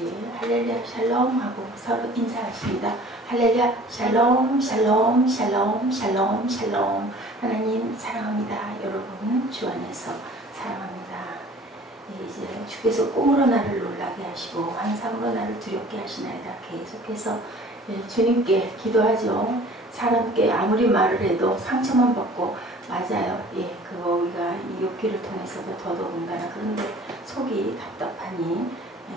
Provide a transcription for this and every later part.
우리 할렐루야 샬롬 하고 서로 인사하십니다. 할렐루야 샬롬 샬롬 샬롬 샬롬 샬롬. 하나님 사랑합니다. 여러분 주 안에서 사랑합니다. 이제 주께서 꿈으로 나를 놀라게 하시고 환상으로 나를 두렵게 하시나이다. 계속해서 주님께 기도하죠. 사람께 아무리 말을 해도 상처만 받고 맞아요. 그거 우리가 이 욥기를 통해서도 더더군다나. 그런데 속이 답답하니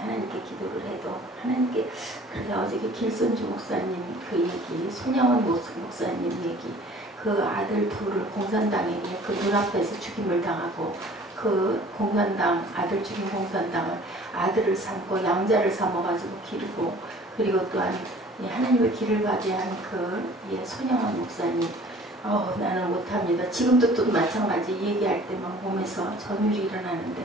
하나님께 기도를 해도 하나님께. 그래서 어저께 길손주 목사님 그 얘기, 손양원 목사님 얘기, 그 아들 둘을 공산당에게 그 눈앞에서 죽임을 당하고 그 공산당 아들 죽인 공산당을 아들을 삼고 양자를 삼아가지고 기르고, 그리고 또한 하나님의 길을 가게 한 그 손양원 목사님, 나는 못합니다. 지금도 또 마찬가지 얘기할 때만 몸에서 전율이 일어나는데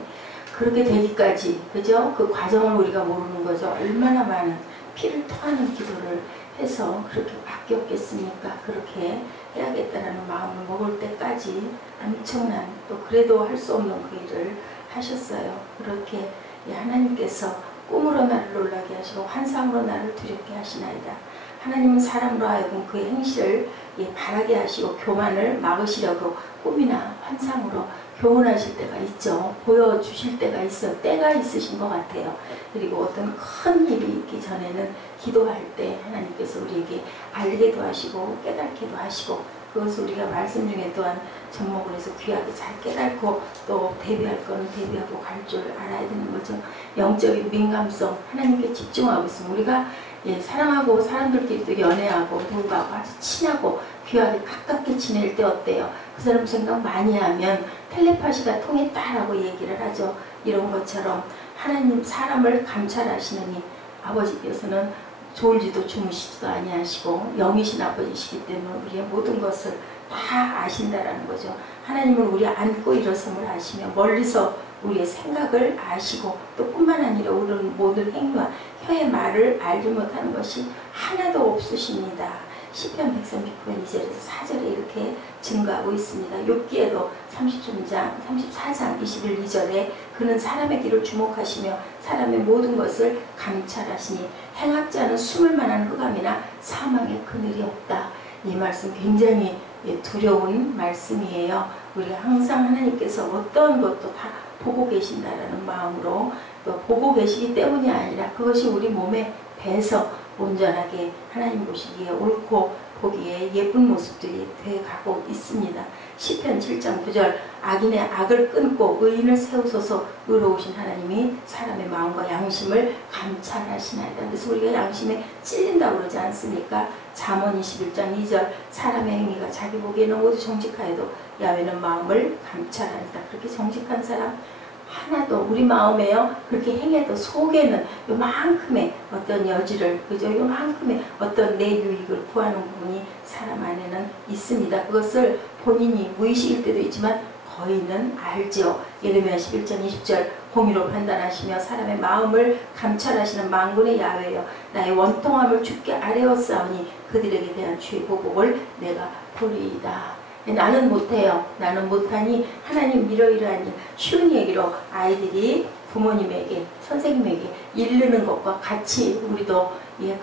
그렇게 되기까지, 그죠? 그 과정을 우리가 모르는 거죠. 얼마나 많은 피를 토하는 기도를 해서 그렇게 바뀌었겠습니까? 그렇게 해야겠다라는 마음을 먹을 때까지 엄청난, 또 그래도 할 수 없는 그 일을 하셨어요. 그렇게 하나님께서 꿈으로 나를 놀라게 하시고 환상으로 나를 두렵게 하시나이다. 하나님은 사람으로 하여금 그의 행실을 바라게 하시고 교만을 막으시려고 꿈이나 환상으로 교훈하실 때가 있죠. 보여주실 때가 있어요. 때가 있으신 것 같아요. 그리고 어떤 큰 일이 있기 전에는 기도할 때 하나님께서 우리에게 알게도 하시고 깨닫게도 하시고, 그것을 우리가 말씀 중에 또한 접목을 해서 귀하게 잘 깨닫고 또 대비할 거는 대비하고 갈 줄 알아야 되는 거죠. 영적인 민감성, 하나님께 집중하고 있으면 우리가 사랑하고 사람들끼리도 연애하고 누구하고 아주 친하고 귀하게 가깝게 지낼 때 어때요? 그 사람 생각 많이 하면 텔레파시가 통했다라고 얘기를 하죠. 이런 것처럼 하나님 사람을 감찰하시느니 아버지께서는 졸지도 주무시지도 아니하시고 영이신 아버지시기 때문에 우리의 모든 것을 다 아신다라는 거죠. 하나님은 우리 안고 일어섬을 아시며 멀리서 우리의 생각을 아시고, 또 뿐만 아니라 우리는 모든 행위와 혀의 말을 알지 못하는 것이 하나도 없으십니다. 시편 139편 2절에서 4절에 이렇게 증거하고 있습니다. 욥기에도 34장 21, 2절에 그는 사람의 길을 주목하시며 사람의 모든 것을 감찰하시니 행악자는 숨을 만한 흑암이나 사망의 그늘이 없다. 이 말씀 굉장히 두려운 말씀이에요. 우리가 항상 하나님께서 어떤 것도 다 보고 계신다라는 마음으로, 또 보고 계시기 때문이 아니라 그것이 우리 몸에 배서 온전하게 하나님 보시기에 옳고 보기에 예쁜 모습들이 돼가고 있습니다. 시편 7장 9절 악인의 악을 끊고 의인을 세우소서. 의로우신 하나님이 사람의 마음과 양심을 감찰하시나이다. 그래서 우리가 양심에 찔린다고 그러지 않습니까? 잠언 21장 2절 사람의 행위가 자기 보기에는 모두 정직하여도 야훼는 마음을 감찰한다. 그렇게 정직한 사람 하나도 우리 마음에요. 그렇게 행해도 속에는 요만큼의 어떤 여지를, 그죠? 요만큼의 어떤 내 유익을 구하는 부분이 사람 안에는 있습니다. 그것을 본인이 무의식일 때도 있지만 거의는 알죠. 예레미야 11장 20절 공의로 판단하시며 사람의 마음을 감찰하시는 만군의 야훼여 나의 원통함을 주께 아뢰었사오니 그들에게 대한 주의 보복을 내가 보리이다. 나는 못해요. 나는 못하니 하나님 이러이러한 일, 쉬운 얘기로 아이들이 부모님에게 선생님에게 이르는 것과 같이 우리도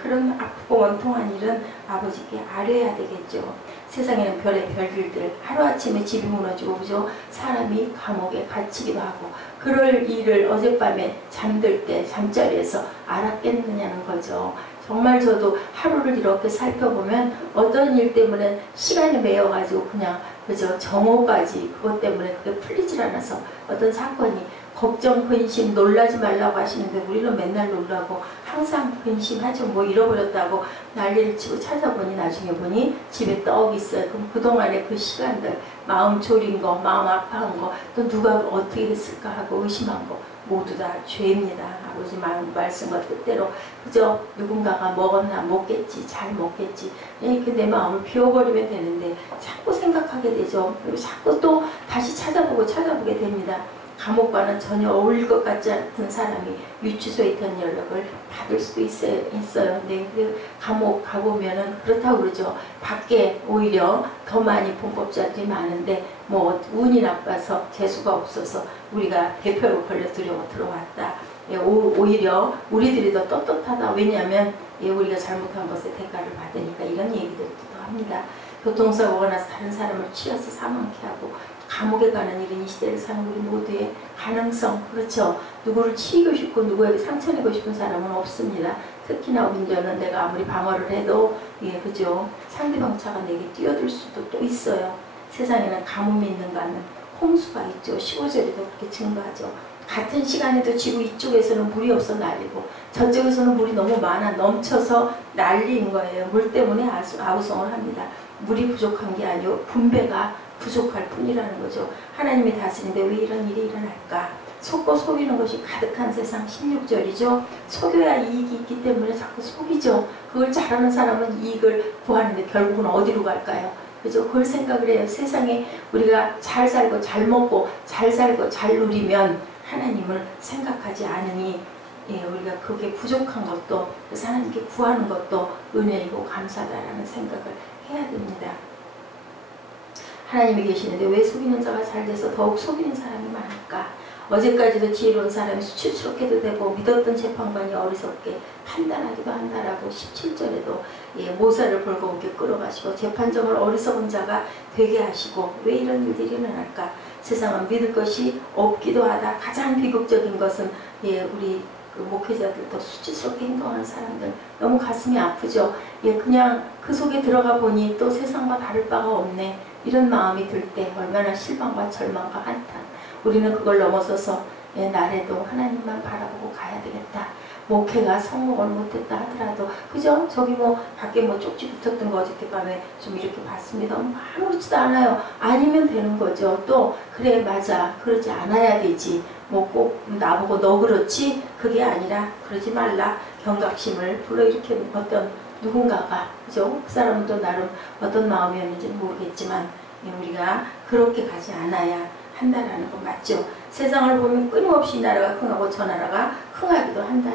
그런 아프고 원통한 일은 아버지께 아뢰야 되겠죠. 세상에는 별의 별들들 하루아침에 집이 무너지고, 그죠? 사람이 감옥에 갇히기도 하고, 그럴 일을 어젯밤에 잠들 때 잠자리에서 알았겠느냐는 거죠. 정말 저도 하루를 이렇게 살펴보면 어떤 일 때문에 시간이 매여가지고 그냥 그저 정오까지 그것 때문에 그게 풀리질 않아서 어떤 사건이 걱정, 근심, 놀라지 말라고 하시는데 우리는 맨날 놀라고 항상 근심하죠. 뭐 잃어버렸다고 난리를 치고 찾아보니 나중에 보니 집에 떡이 있어요. 그럼 그동안의 그 시간들, 마음 졸인 거, 마음 아파한 거, 또 누가 어떻게 했을까 하고 의심한 거 모두 다 죄입니다. 아버지 말씀과 뜻대로 그저 누군가가 먹었나 먹겠지, 잘 먹겠지, 이렇게 내 마음을 비워버리면 되는데 자꾸 생각하게 되죠. 그리고 자꾸 또 다시 찾아보게 됩니다. 감옥과는 전혀 어울릴 것 같지 않은 사람이 유치소에 있던 연락을 받을 수도 있어요. 근데 그 감옥 가보면은 그렇다고 그러죠. 밖에 오히려 더 많이 범법자들이 많은데 뭐 운이 나빠서 재수가 없어서 우리가 대표로 걸려 들어왔다. 예, 오히려 우리들이 더 떳떳하다. 왜냐하면 예, 우리가 잘못한 것에 대가를 받으니까 이런 얘기들도 합니다. 교통사고가 나서 다른 사람을 치여서 사망케 하고 감옥에 가는 일은 이 시대를 사는 우리 모두의 가능성, 그렇죠. 누구를 치이고 싶고 누구에게 상처내고 싶은 사람은 없습니다. 특히나 운전은 내가 아무리 방어를 해도 예, 그죠. 상대방 차가 내게 뛰어들 수도 또 있어요. 세상에는 가뭄이 있는가 하면 홍수가 있죠. 15절에도 그렇게 증거하죠. 같은 시간에도 지구 이쪽에서는 물이 없어 난리고 저쪽에서는 물이 너무 많아 넘쳐서 난리인 거예요. 물 때문에 아우성을 합니다. 물이 부족한 게 아니고 분배가 부족할 뿐이라는 거죠. 하나님이 다스리는데 왜 이런 일이 일어날까? 속고 속이는 것이 가득한 세상. 16절이죠. 속여야 이익이 있기 때문에 자꾸 속이죠. 그걸 잘하는 사람은 이익을 구하는데 결국은 어디로 갈까요? 그죠? 그걸 생각을 해요. 세상에 우리가 잘 살고 잘 먹고 잘 살고 잘 누리면 하나님을 생각하지 않으니 예, 우리가 그게 부족한 것도 하나님께 구하는 것도 은혜이고 감사다라는 생각을 해야 됩니다. 하나님이 계시는데 왜 속이는 자가 잘 돼서 더욱 속이는 사람이 많을까? 어제까지도 지혜로운 사람이 수치스럽게도 되고 믿었던 재판관이 어리석게 판단하기도 한다라고 17절에도 예, 모사를 벌거벗게 끌어가시고 재판정을 어리석은 자가 되게 하시고 왜 이런 일들이 일어날까? 세상은 믿을 것이 없기도 하다. 가장 비극적인 것은 예, 우리 그 목회자들도 수치스럽게 행동하는 사람들 너무 가슴이 아프죠. 예, 그냥 그 속에 들어가 보니 또 세상과 다를 바가 없네. 이런 마음이 들 때 얼마나 실망과 절망과 한탄. 우리는 그걸 넘어서서 예, 나래도 하나님만 바라보고 가야 되겠다. 목회가 성공을 못했다 하더라도 그죠? 저기 뭐 밖에 뭐 쪽지 붙었던 거 어저께밤에 좀 이렇게 봤습니다. 아무렇지도 않아요. 아니면 되는 거죠. 또 그래 맞아 그러지 않아야 되지. 뭐 꼭 나보고 너 그렇지? 그게 아니라 그러지 말라. 경각심을 불러일으키는 어떤 누군가가 그죠? 그 사람은 또 나름 어떤 마음이었는지는 모르겠지만 우리가 그렇게 가지 않아야 한다라는 건 맞죠. 세상을 보면 끊임없이 이 나라가 흥하고 저 나라가 흥하기도 한다.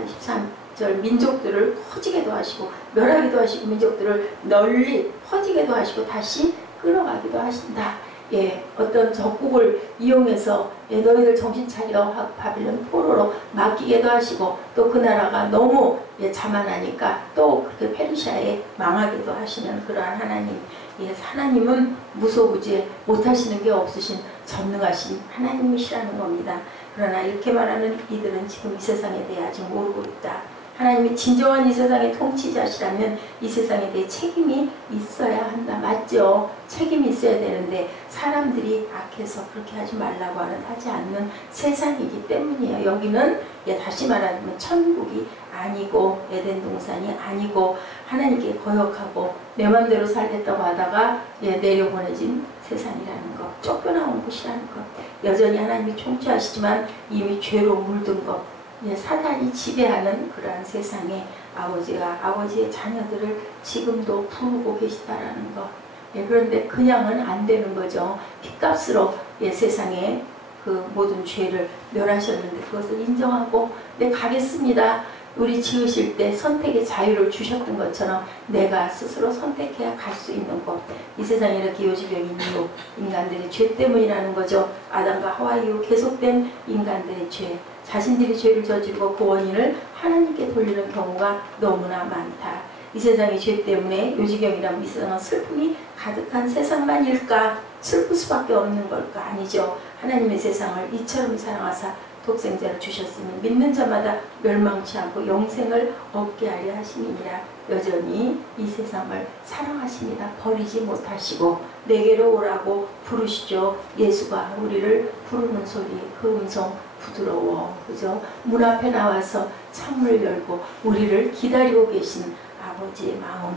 13절 민족들을 커지게도 하시고 멸하기도 하시고 민족들을 널리 퍼지게도 하시고 다시 끌어가기도 하신다. 예, 어떤 적국을 이용해서 예, 너희들 정신 차려 바빌론 포로로 맡기게도 하시고 또 그 나라가 너무 예, 자만하니까 또 그렇게 페르시아에 망하기도 하시는 그러한 하나님. 예, 하나님은 무소부재 못하시는 게 없으신 전능하신 하나님이시라는 겁니다. 그러나 이렇게 말하는 이들은 지금 이 세상에 대해 아직 모르고 있다. 하나님이 진정한 이 세상의 통치자시라면 이 세상에 대해 책임이 있어야 한다. 맞죠? 책임이 있어야 되는데 사람들이 악해서 그렇게 하지 말라고 하지 않는 세상이기 때문이에요. 여기는 예, 다시 말하면 천국이 아니고 에덴 동산이 아니고 하나님께 거역하고 내 맘대로 살겠다고 하다가 예, 내려보내진 세상이라는 것, 쫓겨나온 곳이라는 것, 여전히 하나님이 통치하시지만 이미 죄로 물든 것, 예, 사단이 지배하는 그러한 세상에 아버지가 아버지의 자녀들을 지금도 부르고 계시다라는 것. 예, 그런데 그냥은 안 되는 거죠. 핏값으로 예, 세상에 그 모든 죄를 멸하셨는데 그것을 인정하고 네 가겠습니다. 우리 지으실 때 선택의 자유를 주셨던 것처럼 내가 스스로 선택해야 갈 수 있는 것. 이 세상에 이렇게 요지병인 이유 인간들의 죄 때문이라는 거죠. 아담과 하와 이후 계속된 인간들의 죄. 자신들이 죄를 저지르고 그 원인을 하나님께 돌리는 경우가 너무나 많다. 이 세상의 죄 때문에 요지경이란 이상한 슬픔이 가득한 세상만일까? 슬플 수밖에 없는 걸까? 아니죠. 하나님의 세상을 이처럼 사랑하사 독생자를 주셨으니 믿는 자마다 멸망치 않고 영생을 얻게 하려 하심이니라. 여전히 이 세상을 사랑하십니다. 버리지 못하시고 내게로 오라고 부르시죠. 예수가 우리를 부르는 소리, 그 음성 부드러워. 그죠? 문 앞에 나와서 창문을 열고 우리를 기다리고 계신 아버지의 마음,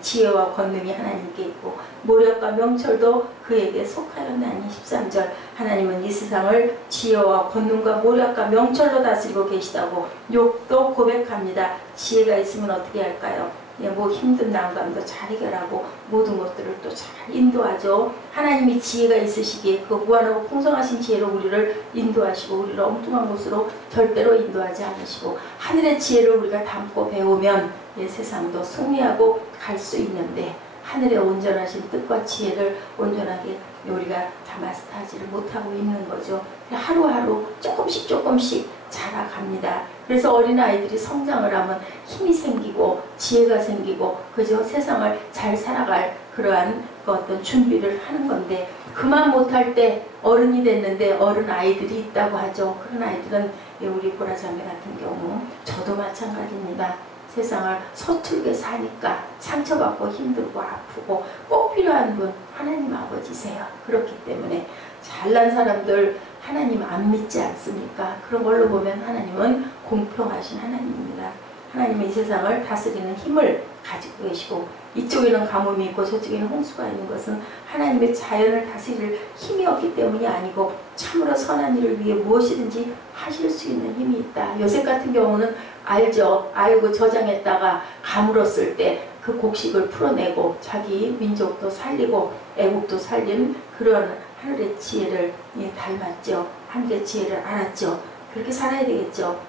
지혜와 권능이 하나님께 있고 모략과 명철도 그에게 속하였나니. 13절 하나님은 이 세상을 지혜와 권능과 모략과 명철로 다스리고 계시다고 욕도 고백합니다. 지혜가 있으면 어떻게 할까요? 뭐 힘든 난관도 잘 해결하고 모든 것들을 또 잘 인도하죠. 하나님이 지혜가 있으시기에 그 무한하고 풍성하신 지혜로 우리를 인도하시고 우리를 엉뚱한 곳으로 절대로 인도하지 않으시고 하늘의 지혜를 우리가 담고 배우면 세상도 승리하고 갈 수 있는데 하늘의 온전하신 뜻과 지혜를 온전하게 우리가 다 마스터하지를 못하고 있는 거죠. 하루하루 조금씩 자라갑니다. 그래서 어린아이들이 성장을 하면 힘이 생기고 지혜가 생기고 그저 세상을 잘 살아갈 그러한 어떤 준비를 하는 건데, 그만 못할 때 어른이 됐는데 어른 아이들이 있다고 하죠. 그런 아이들은 우리 보라자매 같은 경우, 저도 마찬가지입니다. 세상을 서툴게 사니까 상처받고 힘들고 아프고 꼭 필요한 분 하나님 아버지세요. 그렇기 때문에 잘난 사람들 하나님 안 믿지 않습니까? 그런 걸로 보면 하나님은 공평하신 하나님입니다. 하나님은 이 세상을 다스리는 힘을 가지고 계시고, 이쪽에는 가뭄이 있고 저쪽에는 홍수가 있는 것은 하나님의 자연을 다스릴 힘이 없기 때문이 아니고 참으로 선한 일을 위해 무엇이든지 하실 수 있는 힘이 있다. 요셉 같은 경우는 알죠. 알고 저장했다가 가물었을 때 그 곡식을 풀어내고 자기 민족도 살리고 애국도 살린 그런 하늘의 지혜를 닮았죠. 하늘의 지혜를 알았죠. 그렇게 살아야 되겠죠.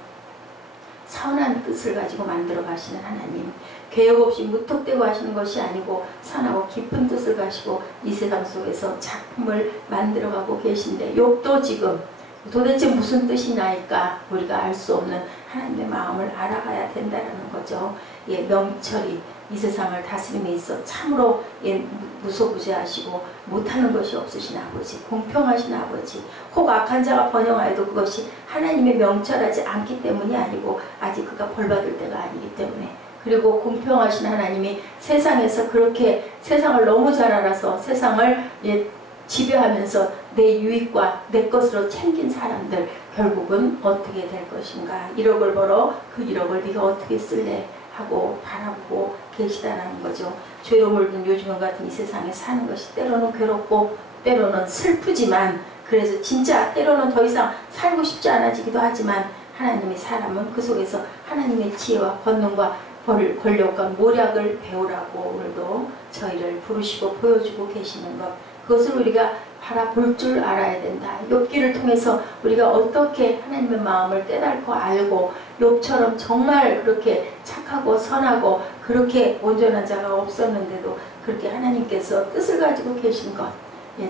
선한 뜻을 가지고 만들어 가시는 하나님, 계획 없이 무턱대고 하시는 것이 아니고 선하고 깊은 뜻을 가지고 이 세상 속에서 작품을 만들어가고 계신데, 욥도 지금 도대체 무슨 뜻이냐니까 우리가 알 수 없는 하나님의 마음을 알아가야 된다는 거죠. 명철이 이 세상을 다스림에 있어 참으로 무소부재하시고 못하는 것이 없으신 아버지, 공평하신 아버지, 혹 악한 자가 번영하여도 그것이 하나님의 명철하지 않기 때문이 아니고 아직 그가 벌받을 때가 아니기 때문에, 그리고 공평하신 하나님이 세상에서 그렇게 세상을 너무 잘 알아서 세상을 지배하면서 내 유익과 내 것으로 챙긴 사람들 결국은 어떻게 될 것인가, 1억을 벌어 그 1억을 네가 어떻게 쓸래 하고 바라보고 계시다는 거죠. 죄로 물든 요즘 같은 이 세상에 사는 것이 때로는 괴롭고 때로는 슬프지만, 그래서 진짜 때로는 더 이상 살고 싶지 않아지기도 하지만, 하나님의 사람은 그 속에서 하나님의 지혜와 권능과 권력과 모략을 배우라고 오늘도 저희를 부르시고 보여주고 계시는 것, 그것을 우리가 바라볼 줄 알아야 된다. 욥기를 통해서 우리가 어떻게 하나님의 마음을 깨닫고 알고, 욥처럼 정말 그렇게 착하고 선하고 그렇게 온전한 자가 없었는데도 그렇게 하나님께서 뜻을 가지고 계신 것,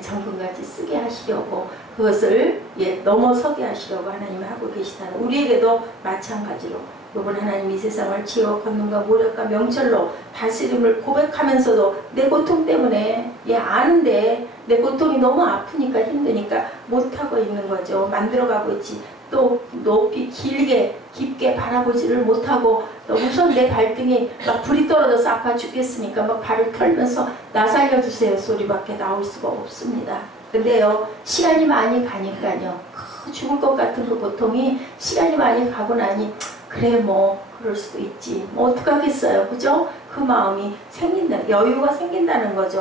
정금같이 쓰게 하시려고, 그것을 넘어서게 하시려고 하나님이 하고 계시다는, 우리에게도 마찬가지로 이번 하나님 이 세상을 지혜와 권능과 모략과 명철로 다스림을 고백하면서도 내 고통 때문에 아는데 내 고통이 너무 아프니까 힘드니까 못하고 있는 거죠. 만들어가고 있지. 또 높이 길게 깊게 바라보지를 못하고, 우선 내 발등에 막 불이 떨어져서 아파 죽겠으니까 막 발을 털면서 나 살려주세요 소리밖에 나올 수가 없습니다. 근데요, 시간이 많이 가니까요, 죽을 것 같은 그 고통이 시간이 많이 가고 나니 그래 뭐 그럴 수도 있지 뭐 어떡하겠어요, 그죠? 그 마음이 생긴다, 여유가 생긴다는 거죠.